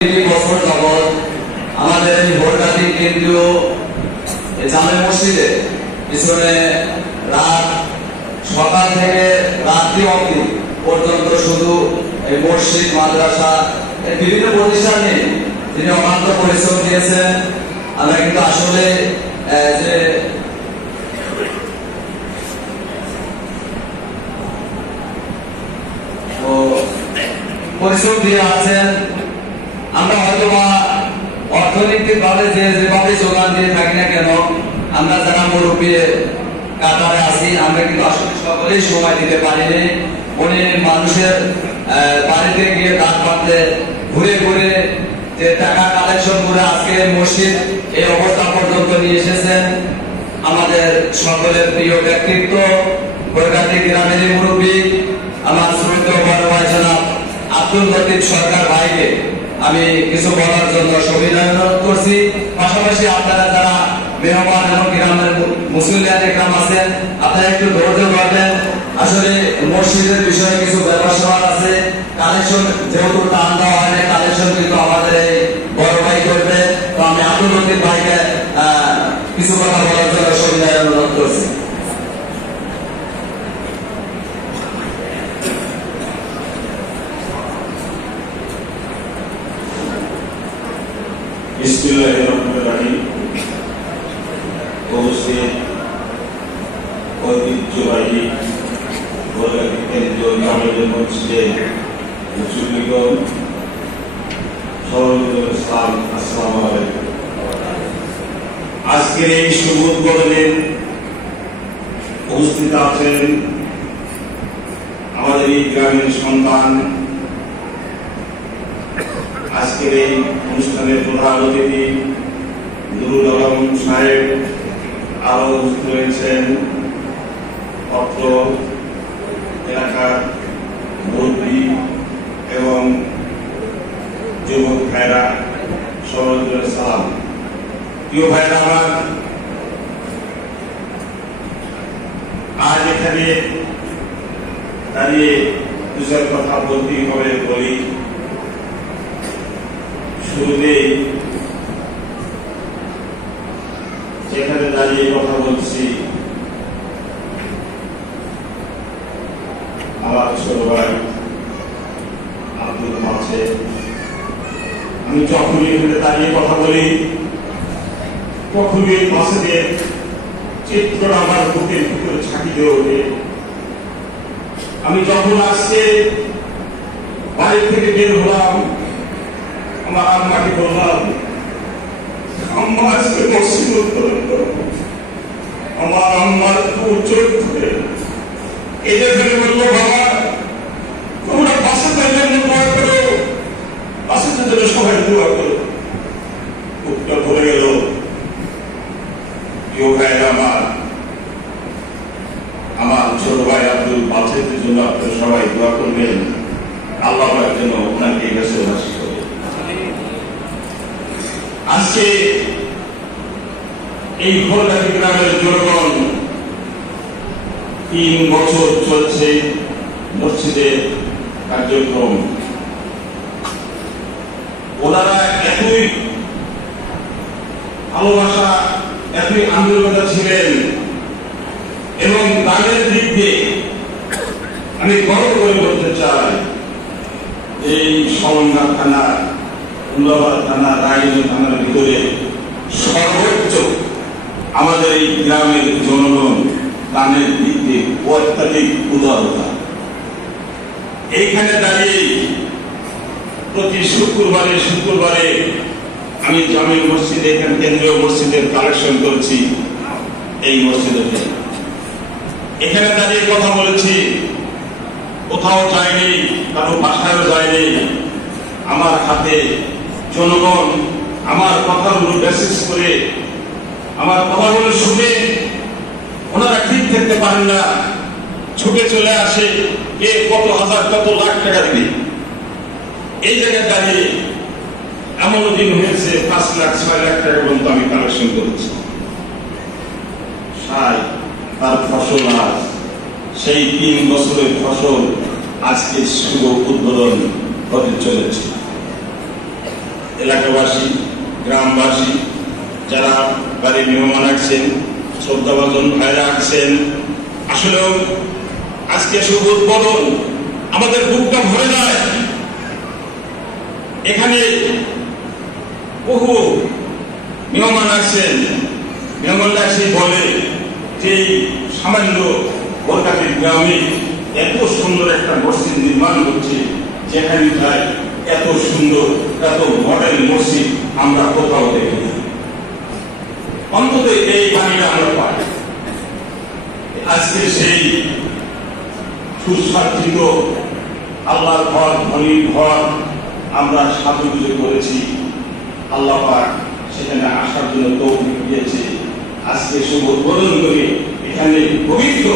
বছর যাবৎ আমাদের এই ভোরকাটি কেন্দ্রীয় জামে মসজিদে পিছনে রাত সকাল থেকে রাত্রি অবধি পর্যন্ত শুধু এই মসজিদ মাদ্রাসা বিভিন্ন প্রতিষ্ঠান নিয়ে তিনি অক্লান্ত পরিশ্রম দিয়েছেন। আমরা কিন্তু আসলে যে পরিশ্রম দিয়ে আছেন, আমরা হয়তো বা অর্থনৈতিক ভাবে যেভাবে যোগান দিয়ে থাকি না কেন, আমরা যারা মুরব্বী কাতারে আছি আমরা কিন্তু আসলে সকলেই সময় দিতে পারিনি। উনি মানুষের বাড়িতে গিয়ে দাঁত বাঁধতে ঘুরে ঘুরে যে টাকা কালেকশন করে আজকে মসজিদ এই অবস্থা পর্যন্ত নিয়ে এসেছেন। আমাদের সকলের প্রিয় ব্যক্তিত্ব বরগাতি গ্রামের মুরব্বী আমার শ্রদ্ধেয় বড় ভাই জনাব আব্দুল লতিফ সরকার ভাইকে আমি কিছু বলার জন্য সুবিধা অনুরোধ করছি। পাশাপাশি আপনারা যারা মেহমান এবং গ্রামের মুসলিয়ান গ্রাম আছেন আপনারা একটু ধৈর্য ধরবেন। আসলে মসজিদের বিষয়ে কিছু ব্যবস্থা আছে, কালেকশন যেহেতু টান দেওয়া হয় না, কালেকশন কিন্তু আমাদের এই বড় ভাই করবে। তো আমি আব্দুল লতিফ ভাইকে কিছু কথা বলার জন্য সুবিধা অনুরোধ করছি। বিসমিল্লাহিররহমানিররহিম। উপস্থিত ঐতিহ্যবাহী বরগাতি কেন্দ্রীয় জামে মসজিদের মুসল্লিগণ, সালাম, আসসালামু আলাইকুম। আজকের এই শুভ উদ্বোধনে উপস্থিত আছেন আমাদের এই গ্রামের সন্তান, আজকের এই অনুষ্ঠানের প্রধান অতিথি নুরুল আলম সাহেব, আরো উপস্থিত রয়েছেন অত্র এলাকার মুরব্বী এবং যুবক ভাইরা, সবাইকে সালাম। প্রিয় ভাইরা আমার, আজ এখানে দাঁড়িয়ে দুজন কথা বলতেই হবে। বলি শুরুতেই যেখানে দাঁড়িয়ে কথা বলছি আমার ছোট ভাই আব্দুল আছে। আমি যখনই এখানে দাঁড়িয়ে কথা বলি তখনই মাসেদের চিত্রটা আমার বুকের ভিতরে ছাঁকি দিয়ে ওঠে। আমি যখন আজকে বাড়ি থেকে বের হলাম, আমার আম্মাকে বললাম, আম্মা আজকে মসজিদ উদ্বোধন করো। আমার আম্মার চোখ ধরে এদের ধরে বললো, বাবা তোমরা বাসাতের জন্য দোয়া করো, বাসাতের জন্য সবাই দোয়া করো। বুকটা ভরে গেল। প্রিয় ভাইয়ের আমার ছোট ভাই আব্দুল বাচ্চাদের জন্য আপনারা সবাই দোয়া করবেন, আল্লাহ যেন ওনাকে কাছে হাসি করে। আজকে এই বরগাতি গ্রামের জনগণ 3 বছর চলছে মসজিদের কার্যক্রম। ওনারা এতই ভালোবাসা, এতই আন্তরিকতা ছিলেন এবং দানের দিক দিয়ে আমি গর্ব করে বলতে চাই, এই সলঙ্গা থানা, উল্লাবাদ থানা, রায়গঞ্জ থানার ভিতরে সর্বোচ্চ আমাদের এই গ্রামের জনগণ দানের দিক দিয়ে অত্যাধিক উদারতা। এইখানে দাঁড়িয়ে প্রতি শুক্রবারে আমি জামে মসজিদে, এখানে কেন্দ্রীয় মসজিদের কালেকশন করছি। এই মসজিদে এখানে দাঁড়িয়ে কথা বলেছি, কোথাও যায়নি, কারো বাসায়ও যায়নি। আমার হাতে জনগণ আমার কথাগুলো মেসেজ করে, আমার কথাগুলো শুনে ওনারা ঠিক থাকতে পারেন না, ছুটে চলে আসে কে কত হাজার কত লাখ টাকা দিবে। এই জায়গায় দাঁড়িয়ে এমনও দিন হয়েছে 5 লাখ 6 লাখ টাকা পর্যন্ত আমি কালেকশন করেছি। তার ফসল আজ সেই 3 বছরের ফসল আজকে শুভ উদ্বোধন হতে চলেছে। এলাকাবাসী, গ্রামবাসী, যারা বাড়ির মেহমান আসছেন, শ্রদ্ধাভাজন ভাইরা আসছেন, আসলেও আজকে শুভ উদ্বোধন আমাদের বুকটা ভরে যায়। এখানে বহু মেহমান আসছেন, মেহমানরা এসে বলে যে সামান্য বরকাটির গ্রামে এত সুন্দর একটা মসজিদ নির্মাণ হচ্ছে, যেখানে যায় এত সুন্দর, এত মডেল মসজিদ আমরা কোথাও দেখিনি। অন্তত এই বাণীটা আমরা পাই। আজকে সেই সুসজ্জিত আল্লাহর ঘর, ধনীর ঘর আমরা সাজুগুজু করেছি। আল্লাহ পাক সেখানে আসার জন্য তৌফিক দিয়েছে। আজকে শুভ উদ্বোধন করে এখানে পবিত্র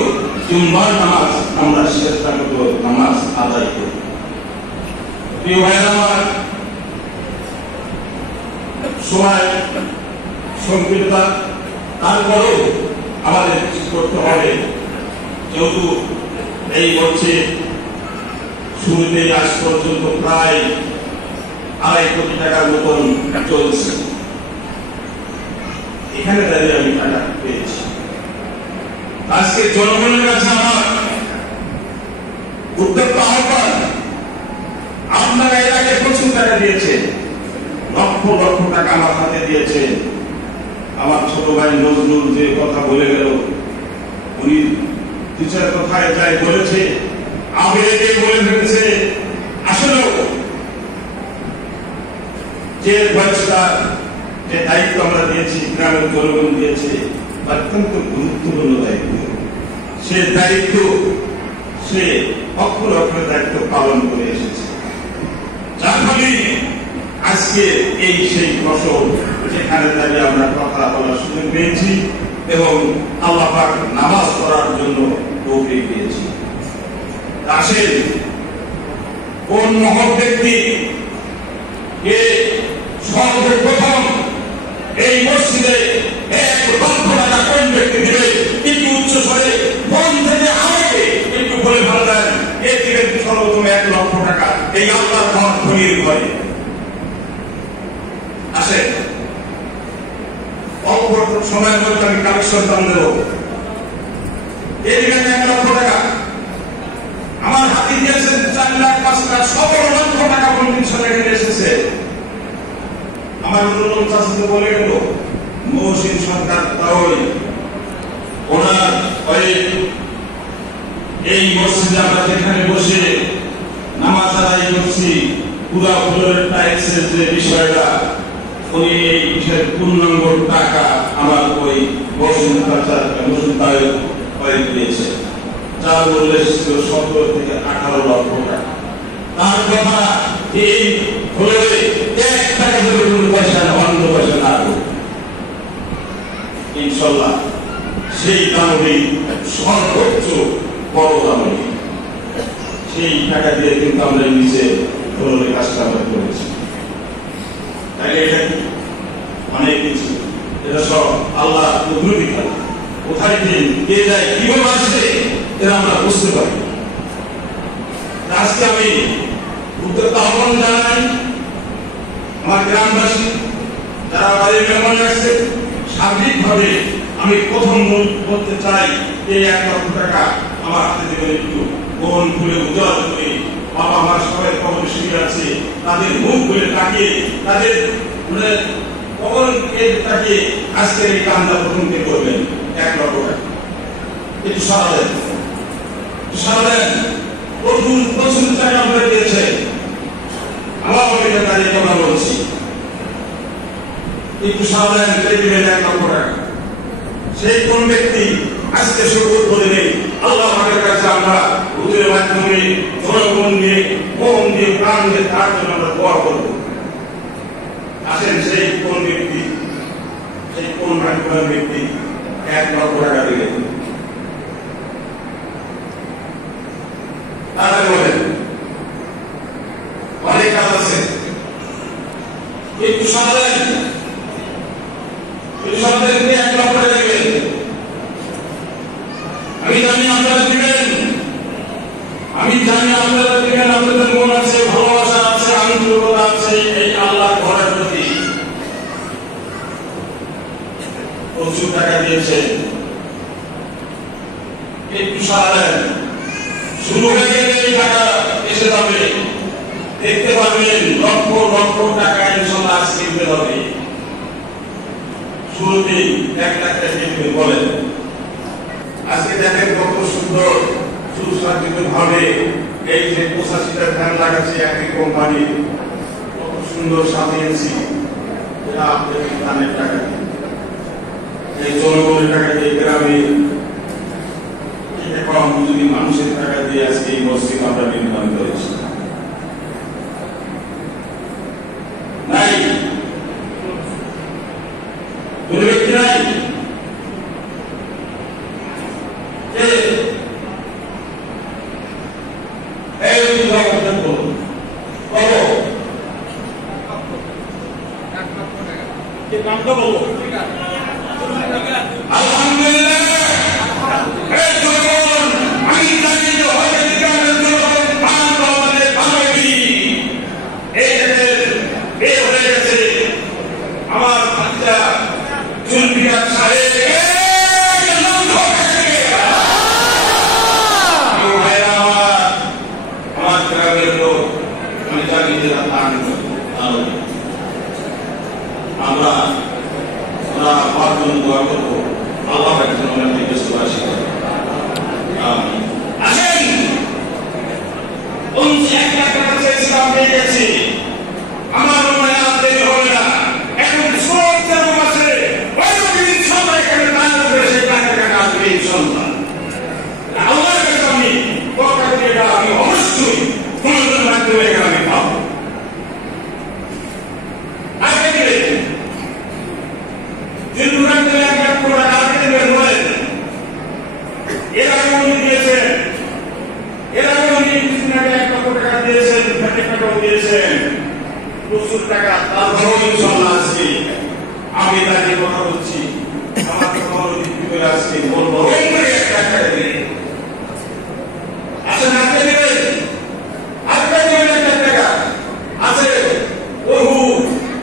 জুম্মার নামাজ আমরা শেষরাগত নামাজ আদায় করি। প্রিয় ভাইরা আমার, সময় সংকীর্ণতা, তারপরেও আমাদের কিছু করতে হবে। যেহেতু এই বছর শুরুতে আজ পর্যন্ত প্রায় 2.5 কোটি টাকার মতন চলছে, এখানে দাঁড়িয়ে আমি টাকা পেয়েছি। আজকে জনগণের কাছে আমার উদ্যোক্ত আহ্বান, আপনারা এর আগে প্রচুর টাকা দিয়েছেন, লক্ষ লক্ষ টাকা আমার হাতে দিয়েছেন। আমার ছোট ভাই নজরুল যে কথা বলে গেল, উনি টিচার কথায় যাই বলেছে, আবেগে বলে ফেলেছে। আসলে যে ব্যবস্থা, যে দায়িত্ব আমরা দিয়েছি, গ্রামের জনগণ দিয়েছে, অত্যন্ত গুরুত্বপূর্ণ দায়িত্ব। সে দায়িত্ব সে অক্ষর অক্ষরে দায়িত্ব পালন করে এসেছে। যার ফলে আজকে এই সেই ফসল, যেখানে দাঁড়িয়ে আমরা কথা বলার সুযোগ পেয়েছি এবং আল্লাহ পাক নামাজ পড়ার জন্য তৌফিক দিয়েছি। আসেন, কোন মহৎ ব্যক্তি কে সর্বপ্রথম এই মসজিদে 1 লক্ষ টাকা কোন ব্যক্তি দিবে? একটু উচ্চ স্বরে মন থেকে আমাকে একটু বলে ভালো দেন, এর দিবেন সর্বপ্রথম 1 লক্ষ টাকা এই আল্লাহর ঘর, ধনীর ঘরে। আসেন, অল্প সময়ের মধ্যে আমি কালেকশন দাম দেব। এই দিবেন 1 লক্ষ টাকা। আমার হাতে দিয়েছেন 4 লাখ 5 লাখ 17 লক্ষ টাকা বন্দিন সরকার এসেছে। আমার অনুরোধ চাষিতে বলে গেল, মহসিন সরকার তাই ওনার এই মসজিদে আমরা যেখানে বসে নামাজ আদায় করছি, পুরা ফ্লোরের টাইলসের যে বিষয়টা, উনি এই বিষয়ের পূর্ণাঙ্গ টাকা আমার ওই মহসিন দিয়েছে, যার মূল্য ছিল 17 থেকে 18 লক্ষ টাকা। তার কথা এই ফ্লোরে 1 টাকা ধরে কোনো পয়সা না, অন্য পয়সা না করবে ইনশাল্লাহ। সেই দামে সর্বোচ্চ বড় দামে সেই টাকা দিয়ে কিন্তু আমরা নিচে ফ্লোরে কাজটা আমরা করেছি। তাই এটা অনেক কিছু, এটা সব আল্লাহ কুদরতি খেলা। কোথায় দিন কে যায়, কিভাবে আসবে, এটা আমরা বুঝতে পারি। আজকে আমি উদ্যোক্তা আহ্বান জানাই আমার গ্রামবাসী, যারা বাড়ির মেহমান আসছে, সার্বিকভাবে আমি প্রথম বলতে চাই, এই 1 লক্ষ টাকা আমার হাতে দেবেন। একটু মন খুলে উজ্জ্বল করে, বাবা আমার সবাই কবর শুয়ে আছে, তাদের মুখ খুলে তাকিয়ে, তাদের কবর তাকিয়ে আজকের এই কামটা প্রথমকে করবেন। 1 লক্ষ টাকা একটু সারা দেন, সারা দেন। প্রচুর টাকা আমরা দিয়েছে। আমার দাঁড়িয়ে কথা বলছি, একটু সারা দেন, দিবেন 1 লক্ষ টাকা। সেই কোন ব্যক্তি আজকে শুরু করে নেই, আল্লাহ আমাদের কাছে আমরা হুজুরের মাধ্যমে জনগণ দিয়ে, মন দিয়ে, প্রাণ দিয়ে তার জন্য আমরা দোয়া করব। আসেন, সেই কোন ব্যক্তি, সেই কোন ভাগ্যবান ব্যক্তি 1 লক্ষ টাকা দিলেন? তাহলে বলেন, অনেক কাজ আছে, একটু সারা দেন। এই সন্তান 1 লক্ষ টাকা দিবেন। আমি জানি আপনারা দিবেন, আমি জানি আপনারা দিবেন। আপনাদের মন আছে, ভালোবাসা আছে, আন্তরিকতা আছে এই আল্লাহর ঘরের প্রচুর টাকা দিয়েছে। একটু সারালেন, শুরু হয়ে গেলে এই টাকা এসে যাবে, দেখতে পাবেন লক্ষ লক্ষ টাকা ইনশাল্লাহ আজকে দিতে হবে। শুরুতেই 1 লাখ টাকা দিতে বলেন। আজকে দেখেন কত সুন্দর সুসজ্জিত ভাবে এই যে 85টা ফ্যান লাগাচ্ছে একই কোম্পানি, কত সুন্দর সাজিয়েছি। এটা আপনাদের দানের টাকা, এই জনগণের টাকা দিয়ে গ্রামে কম যদি মানুষের টাকা দিয়ে আজকে এই মসজিদ আমরা নির্মাণ করেছি। নাই কোন ব্যক্তি নাই প্রচুর টাকা, তারপরেও ইনশাল্লাহ আজকে আমি তাকে কথা বলছি, আমার কথা করে আজকে বলবো আসেন আপনি নেবেন, আপনার নেবেন 1 লাখ টাকা আছে, বহু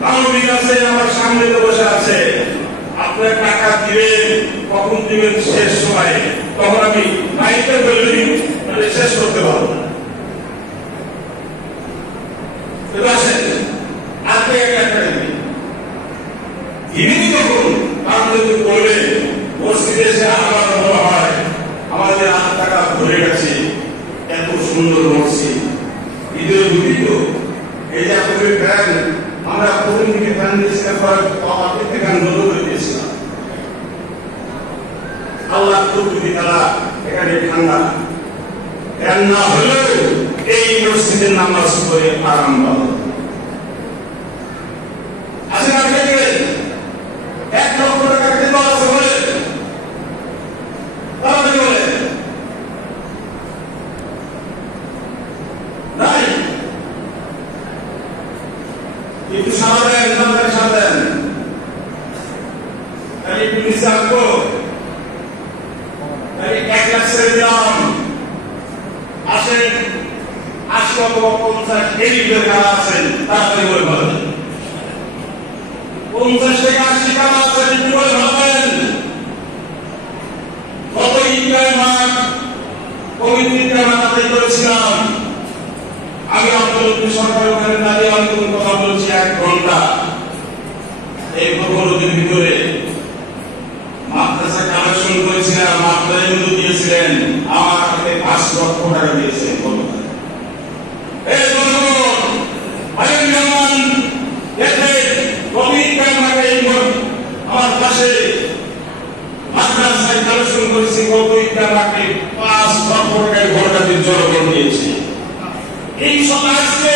মানবিক আছে আমার সামনে তো বসে আছে। আপনার টাকা দিবেন, কখন দিবেন শেষ সময়ে, তখন আমি মাইকে বলবি শেষ করতে পারবো না। আসেন আপনি 1 লাখ টাকা দিবেন, দিবেন তখন আপনি বলবেন মসজিদে এসে আবার বলা হয় আমাদের 8 টাকা ভরে গেছে, এত সুন্দর মসজিদ ঈদের দুঃখিত। এই যে আপনাদের ফ্যান আমরা প্রথম দিকে ফ্যান দিয়েছিলাম, আপনি ফ্যান বন্ধ করে দিয়েছিলাম। আল্লাহ যদি তারা এখানে ঠান্ডা ফ্যান না হলেও এই মসজিদের নামাজ পড়ে আরাম পাবো। আচ্ছা আপনাকে 1 লক্ষ টাকা দিতে আছে বলে তাহলে বলে নাই, কিন্তু সামনে সামনে তাই একটু নিচে আসবো, তাই 1 লাখ ছেড়ে দিলাম। আসেন 80 অথবা 50 এই যারা আছেন তাড়াতাড়ি বলে বলেন, 50 থেকে 80 টাকা আছেন একটু বলে ভাবেন। কত ঈদগাহ মাঠ পবিত্র মাঠে করেছিলাম আমি, আপনাদের সরকার ওখানে দাঁড়িয়ে আমি কথা বলছি 1 ঘন্টা। এই প্রকল্পের ভিতরে মাদ্রাসা কালেকশন করেছিলাম, মাদ্রাসায় দিয়েছিলেন আমার হাতে 5 লক্ষ টাকা দিয়েছেন। আমার পাশে মাদ্রাসায় কালেকশন করেছি কত ঈদগাহ মাঠে 5 লক্ষ টাকায় ঘরটা জনগণ দিয়েছে। এই সমাজকে